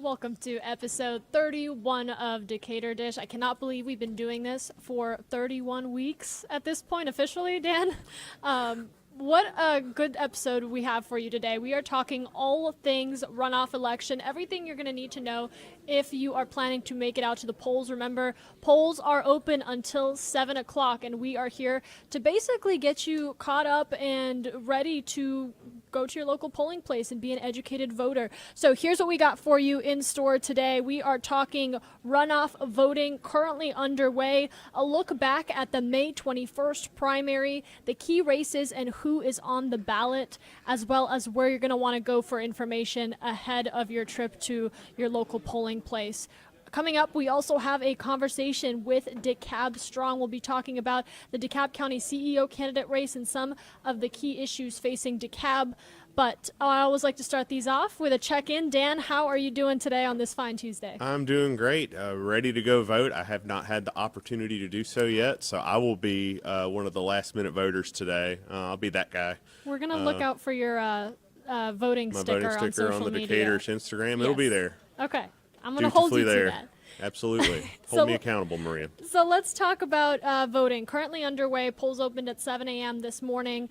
Welcome to episode 31 of Decatur Dish. I cannot believe we've been doing this for 31 weeks at this point officially, Dan. What a good episode we have for you today. We are talking all things runoff election, everything you're going to need to know if you are planning to make it out to the polls. Remember, polls are open until 7 o'clock, and we are here to basically get you caught up and ready to go to your local polling place and be an educated voter. So here's what we got for you in store today. We are talking runoff voting currently underway, a look back at the May 21st primary, the key races and who is on the ballot, as well as where you're going to want to go for information ahead of your trip to your local polling place. Coming up, we also have a conversation with DeKalb Strong. We'll be talking about the DeKalb County CEO candidate race and some of the key issues facing DeKalb. But I always like to start these off with a check-in. Dan, how are you doing today on this fine Tuesday? I'm doing great. Ready to go vote. I have not had the opportunity to do so yet, so I will be one of the last-minute voters today. I'll be that guy. We're going to look out for your voting sticker on social on the media. Decatur's Instagram. Yes. It'll be there. Okay. I'm going to hold you there. to that. Absolutely. Hold me accountable, Maria. So let's talk about voting. Currently underway. Polls opened at 7 a.m. this morning.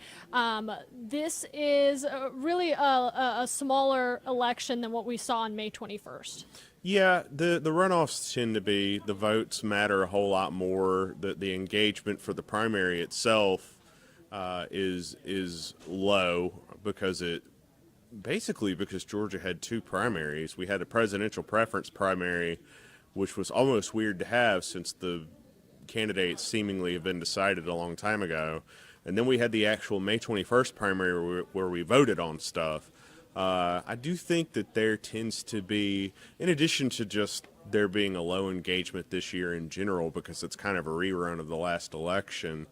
This is really a smaller election than what we saw on May 21st. Yeah, the runoffs tend to be, the votes matter a whole lot more. The engagement for the primary itself is low because because Georgia had two primaries. We had a presidential preference primary, which was almost weird to have since the candidates seemingly have been decided a long time ago. And then we had the actual May 21st primary where we voted on stuff. I do think that there tends to be, in addition to just there being a low engagement this year in general, because it's kind of a rerun of the last election,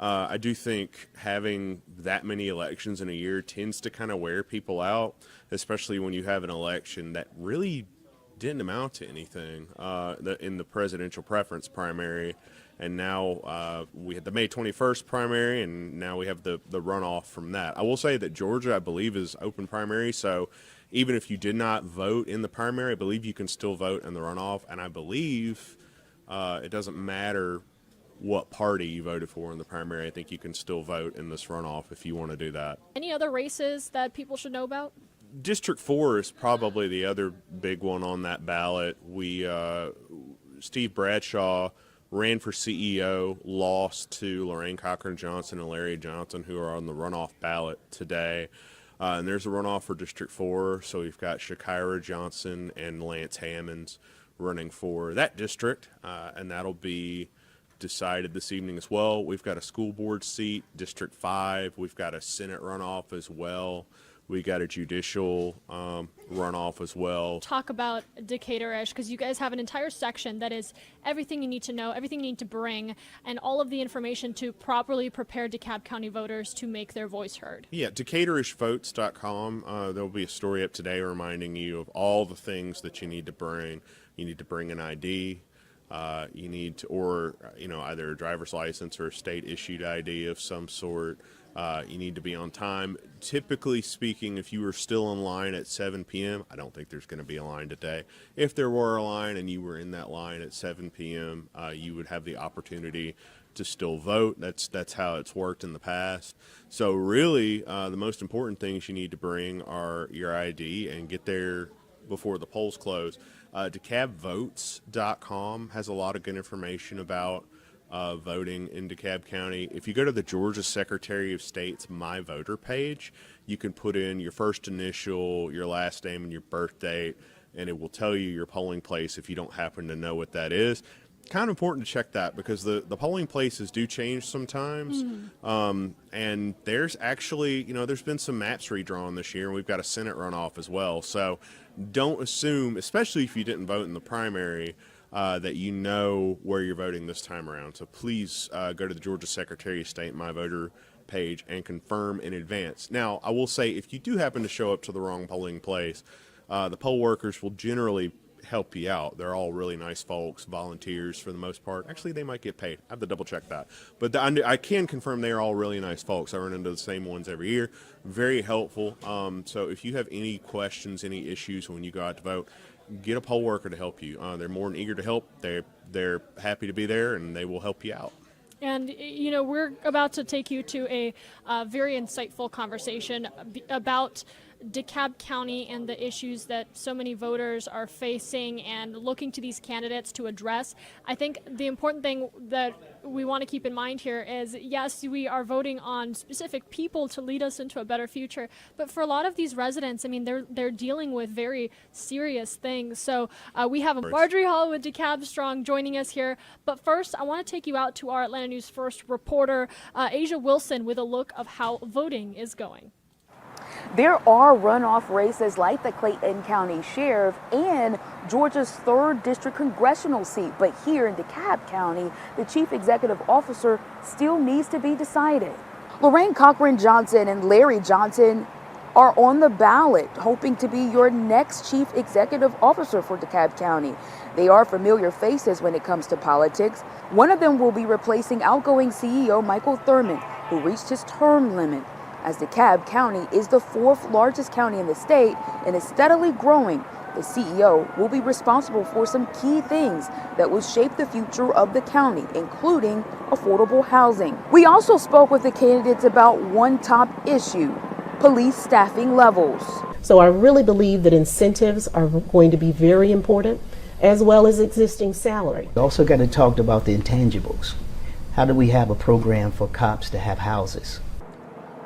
I do think having that many elections in a year tends to kind of wear people out, especially when you have an election that really didn't amount to anything in the presidential preference primary. And now we had the May 21st primary, and now we have the runoff from that. I will say that Georgia, I believe, is open primary, so even if you did not vote in the primary, I believe you can still vote in the runoff, and I believe it doesn't matter what party you voted for in the primary. I think you can still vote in this runoff if you want to do that. Any other races that people should know about? District 4 is probably the other big one on that ballot. Steve Bradshaw ran for CEO, lost to Lorraine Cochran Johnson and Larry Johnson, who are on the runoff ballot today. And there's a runoff for District 4, so we've got Shakira Johnson and Lance Hammonds running for that district, and that'll be decided this evening as well. We've got a school board seat, District 5. We've got a Senate runoff as well. We got a judicial runoff as well. Talk about Decatur-ish, because you guys have an entire section that is everything you need to know, everything you need to bring, and all of the information to properly prepare DeKalb County voters to make their voice heard. Yeah, DecaturishVotes.com. There'll be a story up today reminding you of all the things that you need to bring. You need to bring an ID. You need to, either a driver's license or a state-issued ID of some sort. You need to be on time. Typically speaking, if you were still in line at 7 p.m., I don't think there's going to be a line today. If there were a line and you were in that line at 7 p.m., you would have the opportunity to still vote. That's how it's worked in the past. So really, the most important things you need to bring are your ID and get there before the polls close. DeKalbVotes.com has a lot of good information about voting in DeKalb County. If you go to the Georgia Secretary of State's My Voter page, you can put in your first initial, your last name, and your birth date, and it will tell you your polling place if you don't happen to know what that is. Kind of important to check that because the polling places do change sometimes. And there's actually, there's been some maps redrawn this year, and we've got a Senate runoff as well. So don't assume, especially if you didn't vote in the primary, that you know where you're voting this time around. So please go to the Georgia Secretary of State My Voter page and confirm in advance. Now, I will say if you do happen to show up to the wrong polling place, the poll workers will generally help you out. They're all really nice folks, volunteers for the most part. Actually, they might get paid. I have to double check that. But I can confirm they are all really nice folks. I run into the same ones every year. Very helpful. So if you have any questions, any issues when you go out to vote, get a poll worker to help you. They're more than eager to help. They're happy to be there, and they will help you out. And, we're about to take you to a very insightful conversation about DeKalb County and the issues that so many voters are facing and looking to these candidates to address. I think the important thing that we want to keep in mind here is, yes, we are voting on specific people to lead us into a better future, but for a lot of these residents, I mean, they're dealing with very serious things. So we have Marjorie Hall with DeKalb Strong joining us here. But first, I want to take you out to our Atlanta News First reporter, Asia Wilson, with a look of how voting is going. There are runoff races like the Clayton County Sheriff and Georgia's 3rd District Congressional seat. But here in DeKalb County, the Chief Executive Officer still needs to be decided. Lorraine Cochran Johnson and Larry Johnson are on the ballot, hoping to be your next Chief Executive Officer for DeKalb County. They are familiar faces when it comes to politics. One of them will be replacing outgoing CEO Michael Thurman, who reached his term limit. As DeKalb County is the 4th largest county in the state and is steadily growing, the CEO will be responsible for some key things that will shape the future of the county, including affordable housing. We also spoke with the candidates about one top issue: police staffing levels. So I really believe that incentives are going to be very important, as well as existing salary. We also got to talk about the intangibles. How do we have a program for cops to have houses?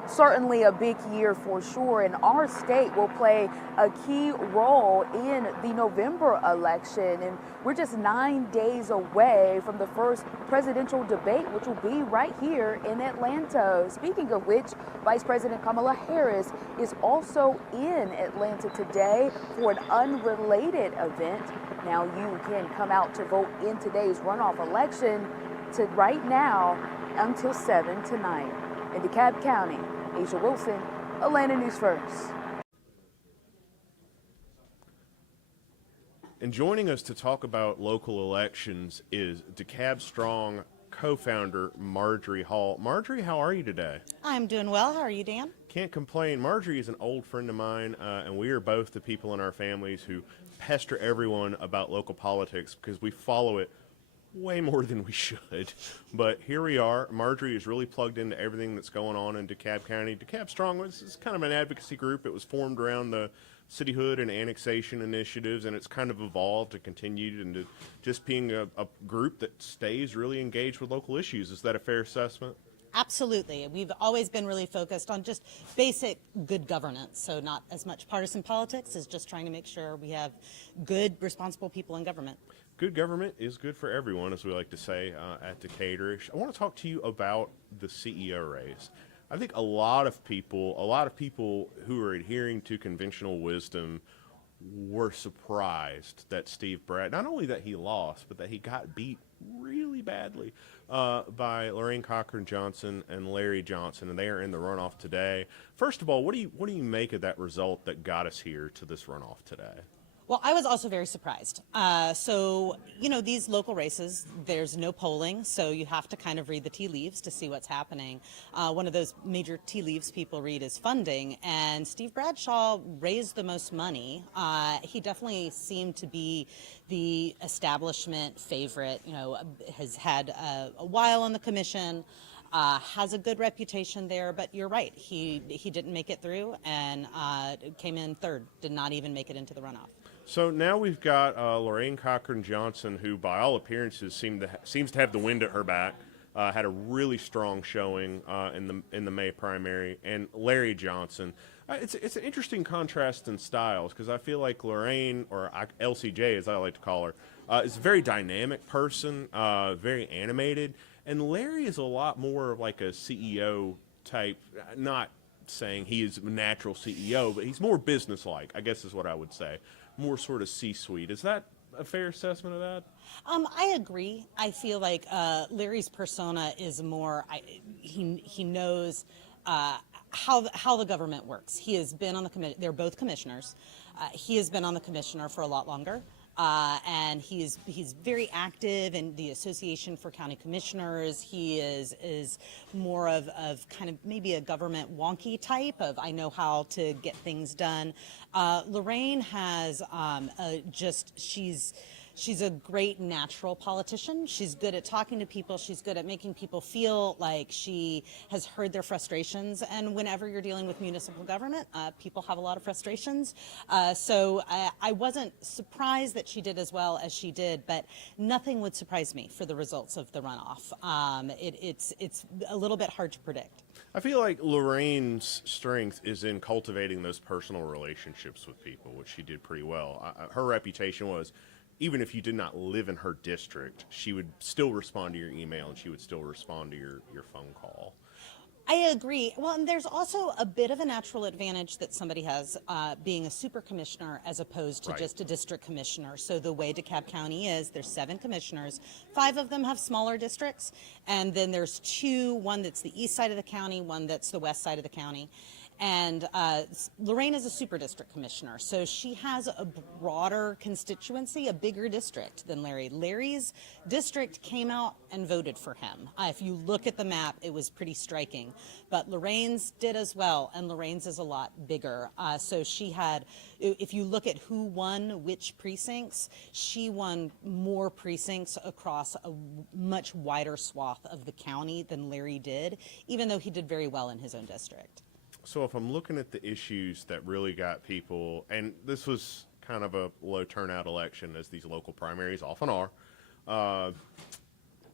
Certainly a big year for sure, and our state will play a key role in the November election. And we're just 9 days away from the first presidential debate, which will be right here in Atlanta. Speaking of which, Vice President Kamala Harris is also in Atlanta today for an unrelated event. Now you can come out to vote in today's runoff election to right now until 7 tonight. In DeKalb County, Asia Wilson, Atlanta News First. And joining us to talk about local elections is DeKalb Strong co-founder Marjorie Hall. Marjorie, how are you today? I'm doing well. How are you, Dan? Can't complain. Marjorie is an old friend of mine, and we are both the people in our families who pester everyone about local politics because we follow it way more than we should. But here we are. Marjorie is really plugged into everything that's going on in DeKalb County. DeKalb Strong is kind of an advocacy group. It was formed around the cityhood and annexation initiatives, and it's kind of evolved and continued into just being a group that stays really engaged with local issues. Is that a fair assessment? Absolutely. We've always been really focused on just basic good governance. So not as much partisan politics as just trying to make sure we have good, responsible people in government. Good government is good for everyone, as we like to say at Decatur Dish. I want to talk to you about the CEO race. I think a lot of people who are adhering to conventional wisdom were surprised that Steve Brett, not only that he lost, but that he got beat really badly by Lorraine Cochran Johnson and Larry Johnson, and they are in the runoff today. First of all, what do you make of that result that got us here to this runoff today? Well, I was also very surprised. So, these local races, there's no polling, so you have to kind of read the tea leaves to see what's happening. One of those major tea leaves people read is funding, and Steve Bradshaw raised the most money. He definitely seemed to be the establishment favorite, has had a while on the commission. Has a good reputation there, but you're right. He didn't make it through and came in third, did not even make it into the runoff. So now we've got Lorraine Cochran Johnson, who by all appearances seems to have the wind at her back. Had a really strong showing in the May primary, and Larry Johnson. It's an interesting contrast in styles because I feel like Lorraine, or LCJ as I like to call her, is a very dynamic person, very animated, and Larry is a lot more of like a CEO type. Not saying he is a natural CEO, but he's more businesslike, I guess is what I would say. More sort of C-suite. Is that a fair assessment of that? I agree. I feel like Larry's persona is more. He knows how the government works. He has been on the commission. They're both commissioners. He has been on the commissioner for a lot longer. and he's very active in the Association for County Commissioners. He is more of kind of maybe a government wonky type of I know how to get things done. Lorraine has she's a great natural politician. She's good at talking to people. She's good at making people feel like she has heard their frustrations. And whenever you're dealing with municipal government, people have a lot of frustrations. So I wasn't surprised that she did as well as she did, but nothing would surprise me for the results of the runoff. It's a little bit hard to predict. I feel like Lorraine's strength is in cultivating those personal relationships with people, which she did pretty well. Her reputation was, even if you did not live in her district, she would still respond to your email and she would still respond to your phone call. I agree. Well, and there's also a bit of a natural advantage that somebody has being a super commissioner as opposed to just a district commissioner. So the way DeKalb County is, there's 7 commissioners. 5 of them have smaller districts, and then there's 2, one that's the east side of the county, one that's the west side of the county. And Lorraine is a super district commissioner, so she has a broader constituency, a bigger district than Larry. Larry's district came out and voted for him. If you look at the map, it was pretty striking. But Lorraine's did as well, and Lorraine's is a lot bigger. So she had, if you look at who won which precincts, she won more precincts across a much wider swath of the county than Larry did, even though he did very well in his own district. So if I'm looking at the issues that really got people, and this was kind of a low turnout election, as these local primaries often are,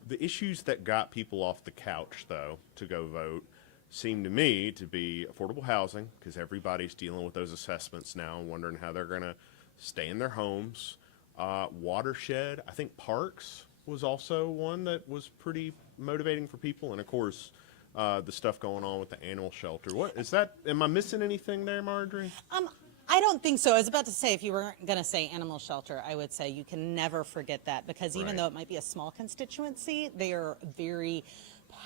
the issues that got people off the couch, though, to go vote seem to me to be affordable housing, because everybody's dealing with those assessments now and wondering how they're going to stay in their homes. Watershed, I think parks was also one that was pretty motivating for people, and of course, the stuff going on with the animal shelter. What is that? Am I missing anything there, Marjorie? I don't think so. I was about to say, if you weren't going to say animal shelter, I would say you can never forget that, because even though it might be a small constituency, they are very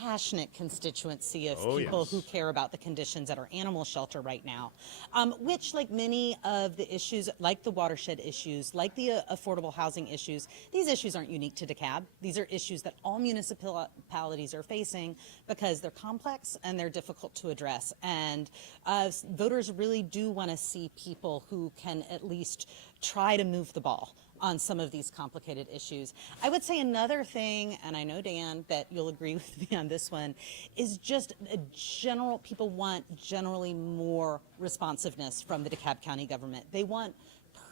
passionate constituency of people who care about the conditions at our animal shelter right now, which, like many of the issues, like the watershed issues, like the affordable housing issues, these issues aren't unique to DeKalb. These are issues that all municipalities are facing because they're complex and they're difficult to address. And voters really do want to see people who can at least try to move the ball on some of these complicated issues. I would say another thing, and I know, Dan, that you'll agree with me on this one, is just a general, people want generally more responsiveness from the DeKalb County government. They want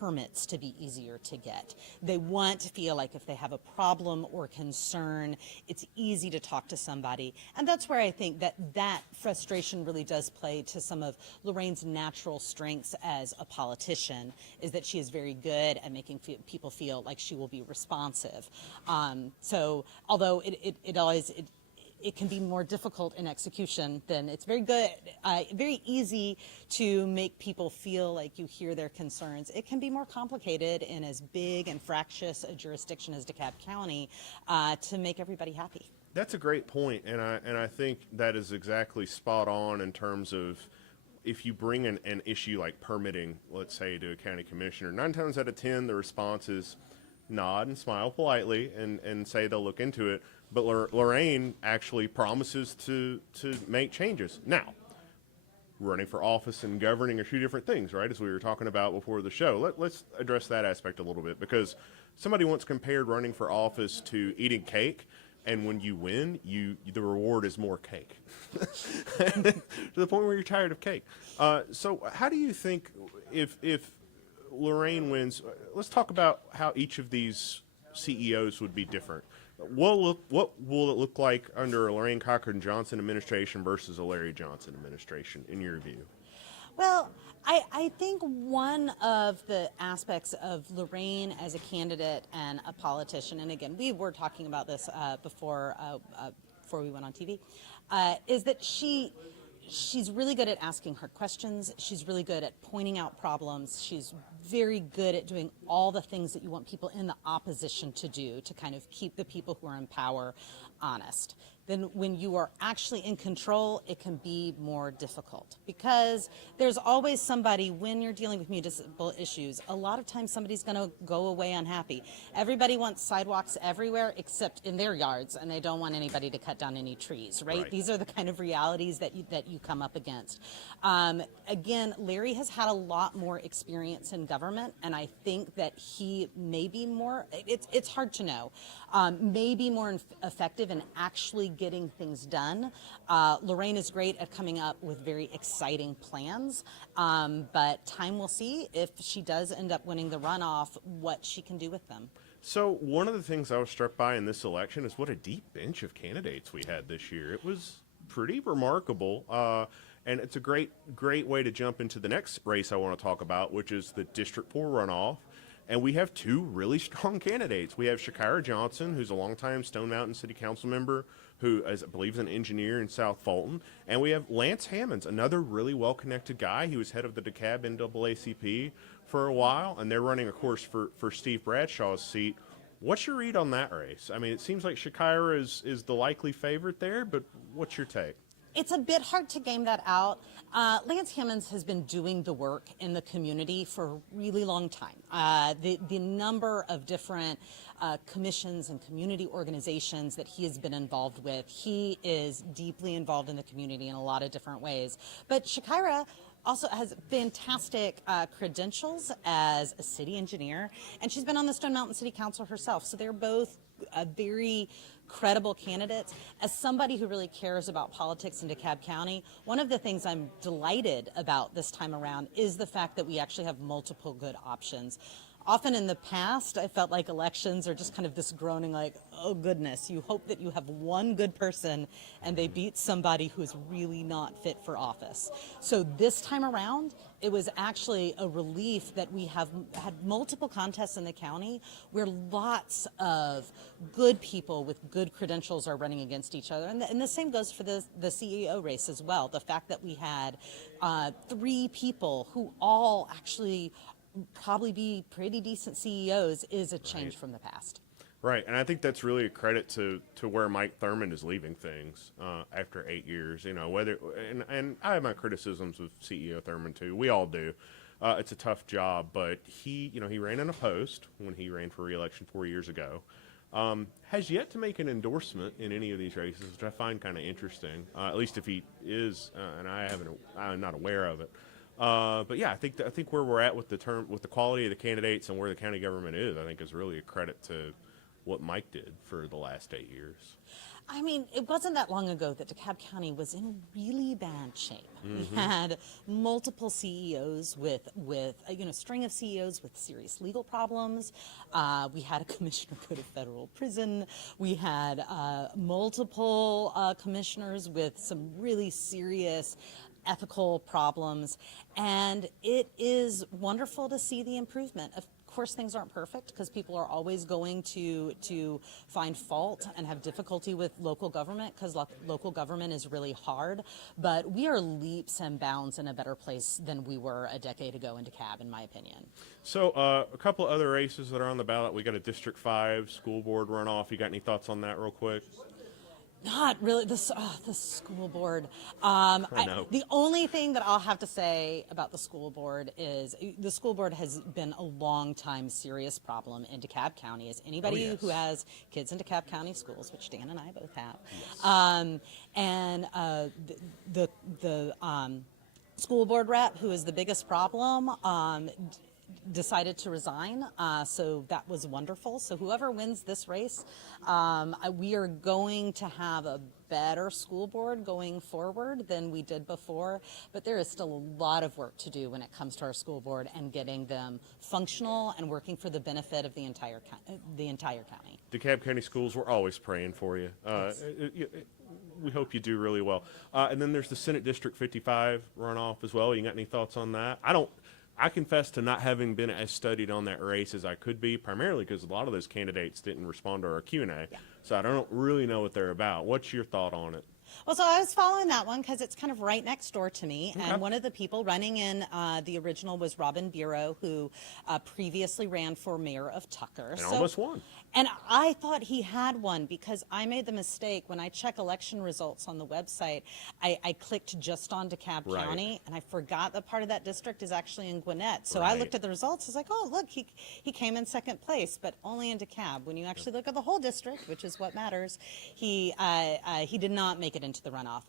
permits to be easier to get. They want to feel like if they have a problem or concern, it's easy to talk to somebody. And that's where I think that frustration really does play to some of Lorraine's natural strengths as a politician, is that she is very good at making people feel like she will be responsive. So although it can be more difficult in execution, then it's very good, very easy to make people feel like you hear their concerns. It can be more complicated in as big and fractious a jurisdiction as DeKalb County to make everybody happy. That's a great point, and I think that is exactly spot on in terms of if you bring an issue like permitting, let's say, to a county commissioner, 9 times out of 10 the response is nod and smile politely and say they'll look into it. But Lorraine actually promises to make changes. Now, running for office and governing are 2 different things, right, as we were talking about before the show. Let's address that aspect a little bit, because somebody once compared running for office to eating cake, and when you win, the reward is more cake, to the point where you're tired of cake. So how do you think, if Lorraine wins, let's talk about how each of these CEOs would be different. What will it look like under a Lorraine Cochran-Johnson administration versus a Larry Johnson administration, in your view? Well, I think one of the aspects of Lorraine as a candidate and a politician, and again, we were talking about this before we went on TV, is that she's really good at asking hard questions. She's really good at pointing out problems. She's very good at doing all the things that you want people in the opposition to do to kind of keep the people who are in power honest. Then when you are actually in control, it can be more difficult because there's always somebody, when you're dealing with municipal issues, a lot of times somebody's going to go away unhappy. Everybody wants sidewalks everywhere except in their yards, and they don't want anybody to cut down any trees, right? These are the kind of realities that you come up against. Again, Larry has had a lot more experience in government, and I think that he may be more, it's hard to know, may be more effective in actually getting things done. Lorraine is great at coming up with very exciting plans, but time will see if she does end up winning the runoff, what she can do with them. So one of the things I was struck by in this election is what a deep bench of candidates we had this year. It was pretty remarkable, and it's a great way to jump into the next race I want to talk about, which is the District 4 runoff. And we have two really strong candidates. We have Shakira Johnson, who's a longtime Stone Mountain City Council member, who is, I believe, an engineer in South Fulton. And we have Lance Hammonds, another really well-connected guy. He was head of the DeKalb NAACP for a while, and they're running, of course, for Steve Bradshaw's seat. What's your read on that race? I mean, it seems like Shakira is the likely favorite there, but what's your take? It's a bit hard to game that out. Lance Hammonds has been doing the work in the community for a really long time. The number of different commissions and community organizations that he has been involved with, he is deeply involved in the community in a lot of different ways. But Shakira also has fantastic credentials as a city engineer, and she's been on the Stone Mountain City Council herself. So they're both very credible candidates. As somebody who really cares about politics in DeKalb County, one of the things I'm delighted about this time around is the fact that we actually have multiple good options. Often in the past, I felt like elections are just kind of this groaning like, oh goodness, you hope that you have one good person and they beat somebody who's really not fit for office. So this time around, it was actually a relief that we have had multiple contests in the county where lots of good people with good credentials are running against each other. And the same goes for the CEO race as well. The fact that we had 3 people who all actually probably be pretty decent CEOs is a change from the past. Right, and I think that's really a credit to where Mike Thurmond is leaving things after 8 years. You know, whether and I have my criticisms of CEO Thurmond too. We all do. It's a tough job, but he ran unopposed when he ran for re-election 4 years ago. Has yet to make an endorsement in any of these races, which I find kind of interesting. At least if he is, and I'm not aware of it. But yeah, I think where we're at with the quality of the candidates and where the county government is, I think is really a credit to what Mike did for the last 8 years. I mean, it wasn't that long ago that DeKalb County was in really bad shape. We had multiple CEOs with a string of CEOs with serious legal problems. We had a commissioner go to federal prison. We had multiple commissioners with some really serious ethical problems, and it is wonderful to see the improvement. Of course, things aren't perfect because people are always going to find fault and have difficulty with local government because local government is really hard, but we are leaps and bounds in a better place than we were a decade ago in DeKalb, in my opinion. So a couple of other races that are on the ballot. We got a District 5 school board runoff. You got any thoughts on that real quick? Not really. The school board. I know. The only thing that I'll have to say about the school board is the school board has been a long time serious problem in DeKalb County. As anybody who has kids in DeKalb County schools, which Dan and I both have, and the school board rep, who is the biggest problem, decided to resign, so that was wonderful. So whoever wins this race, we are going to have a better school board going forward than we did before, but there is still a lot of work to do when it comes to our school board and getting them functional and working for the benefit of the entire county. DeKalb County Schools, we're always praying for you. We hope you do really well. And then there's the Senate District 55 runoff as well. You got any thoughts on that? I confess to not having been as studied on that race as I could be, primarily because a lot of those candidates didn't respond to our Q&A, so I don't really know what they're about. What's your thought on it? Well, so I was following that one because it's kind of right next door to me, and one of the people running in the original was Robin Bureau, who previously ran for mayor of Tucker. And almost won. And I thought he had one because I made the mistake when I check election results on the website. I clicked just on DeKalb Right. County, and I forgot that part of that district is actually in Gwinnett. So I Right. looked at the results. I was like, oh, look, he came in second place, but only in DeKalb. When you actually look at the whole district, which is what matters, he did not make it into the runoff.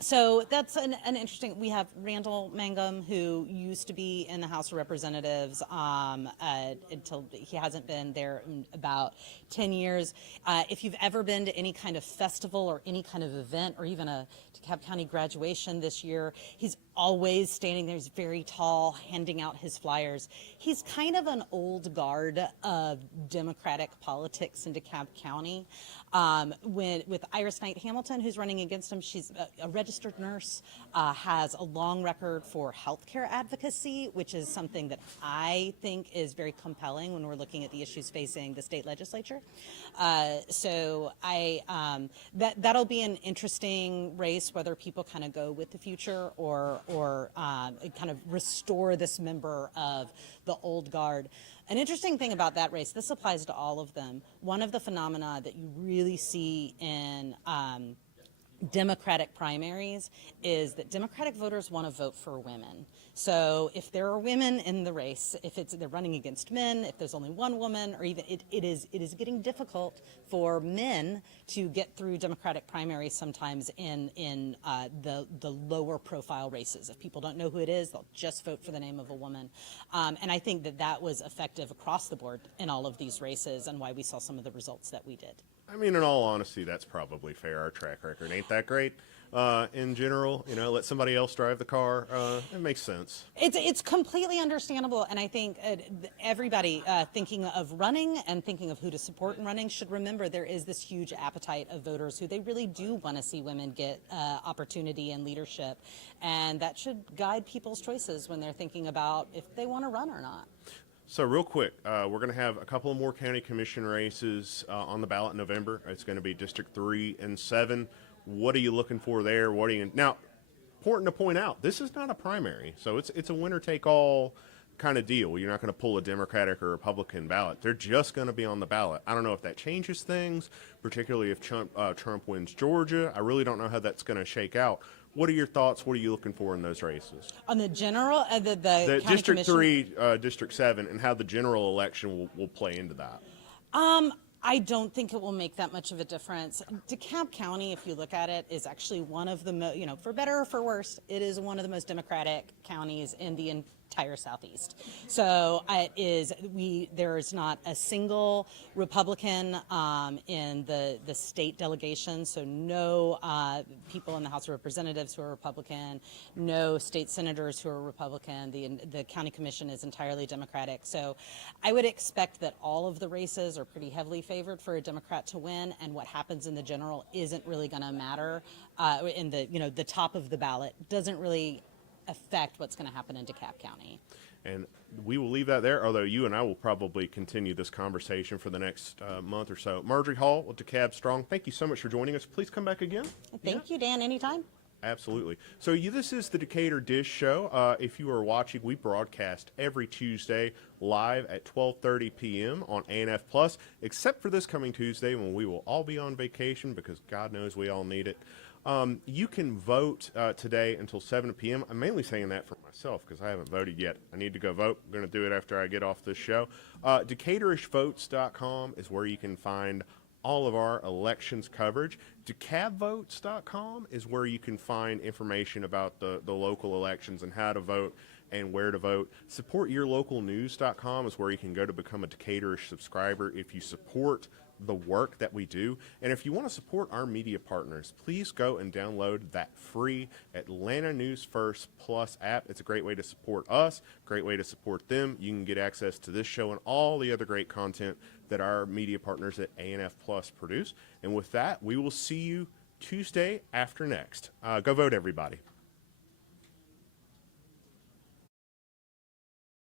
So that's an interesting. We have Randall Mangum, who used to be in the House of Representatives until he hasn't been there in about 10 years. If you've ever been to any kind of festival or any kind of event or even a DeKalb County graduation this year, he's always standing there. He's very tall, handing out his flyers. He's kind of an old guard of Democratic politics in DeKalb County. With Iris Knight Hamilton, who's running against him, she's a registered nurse, has a long record for healthcare advocacy, which is something that I think is very compelling when we're looking at the issues facing the state legislature. So that'll be an interesting race, whether people kind of go with the future or kind of restore this member of the old guard. An interesting thing about that race, this applies to all of them. One of the phenomena that you really see in Democratic primaries is that Democratic voters want to vote for women. So if there are women in the race, if they're running against men, if there's only one woman, or even it is getting difficult for men to get through Democratic primaries sometimes in the lower profile races. If people don't know who it is, they'll just vote for the name of a woman. And I think that was effective across the board in all of these races, and why we saw some of the results that we did. I mean, in all honesty, that's probably fair. Our track record ain't that great in general. You know, let somebody else drive the car. It makes sense. It's completely understandable, and I think everybody thinking of running and thinking of who to support in running should remember there is this huge appetite of voters who they really do want to see women get opportunity and leadership, and that should guide people's choices when they're thinking about if they want to run or not. So real quick, we're going to have a couple of more county commission races on the ballot in November. It's going to be District 3 and 7. What are you looking for there? What are you now? Important to point out, this is not a primary, so it's a winner-take-all kind of deal. You're not going to pull a Democratic or Republican ballot. They're just going to be on the ballot. I don't know if that changes things, particularly if Trump wins Georgia. I really don't know how that's going to shake out. What are your thoughts? What are you looking for in those races? On the general, the county District commission? 3, District 7, and how the general election will play into that. I don't think it will make that much of a difference. DeKalb County, if you look at it, is actually one of the for better or for worse, it is one of the most Democratic counties in the entire Southeast. So there's not a single Republican in the state delegation. So no people in the House of Representatives who are Republican, no state senators who are Republican. The county commission is entirely Democratic. So I would expect that all of the races are pretty heavily favored for a Democrat to win, and what happens in the general isn't really going to matter. In the top of the ballot doesn't really affect what's going to happen in DeKalb County. And we will leave that there, although you and I will probably continue this conversation for the next month or so. Marjorie Hall with DeKalb Strong, thank you so much for joining us. Please come back again. Thank you, Dan. Anytime. Absolutely. So this is the Decatur Dish Show. If you are watching, we broadcast every Tuesday live at 12:30 p.m. on ANF Plus, except for this coming Tuesday when we will all be on vacation because God knows we all need it. You can vote today until 7 p.m. I'm mainly saying that for myself because I haven't voted yet. I need to go vote. I'm going to do it after I get off this show. DecaturishVotes.com is where you can find all of our elections coverage. DeKalbVotes.com is where you can find information about the local elections and how to vote and where to vote. SupportYourLocalNews.com is where you can go to become a Decatur-ish subscriber if you support the work that we do. And if you want to support our media partners, please go and download that free Atlanta News First Plus app. It's a great way to support us, great way to support them. You can get access to this show and all the other great content that our media partners at ANF Plus produce. And with that, we will see you Tuesday after next. Go vote, everybody.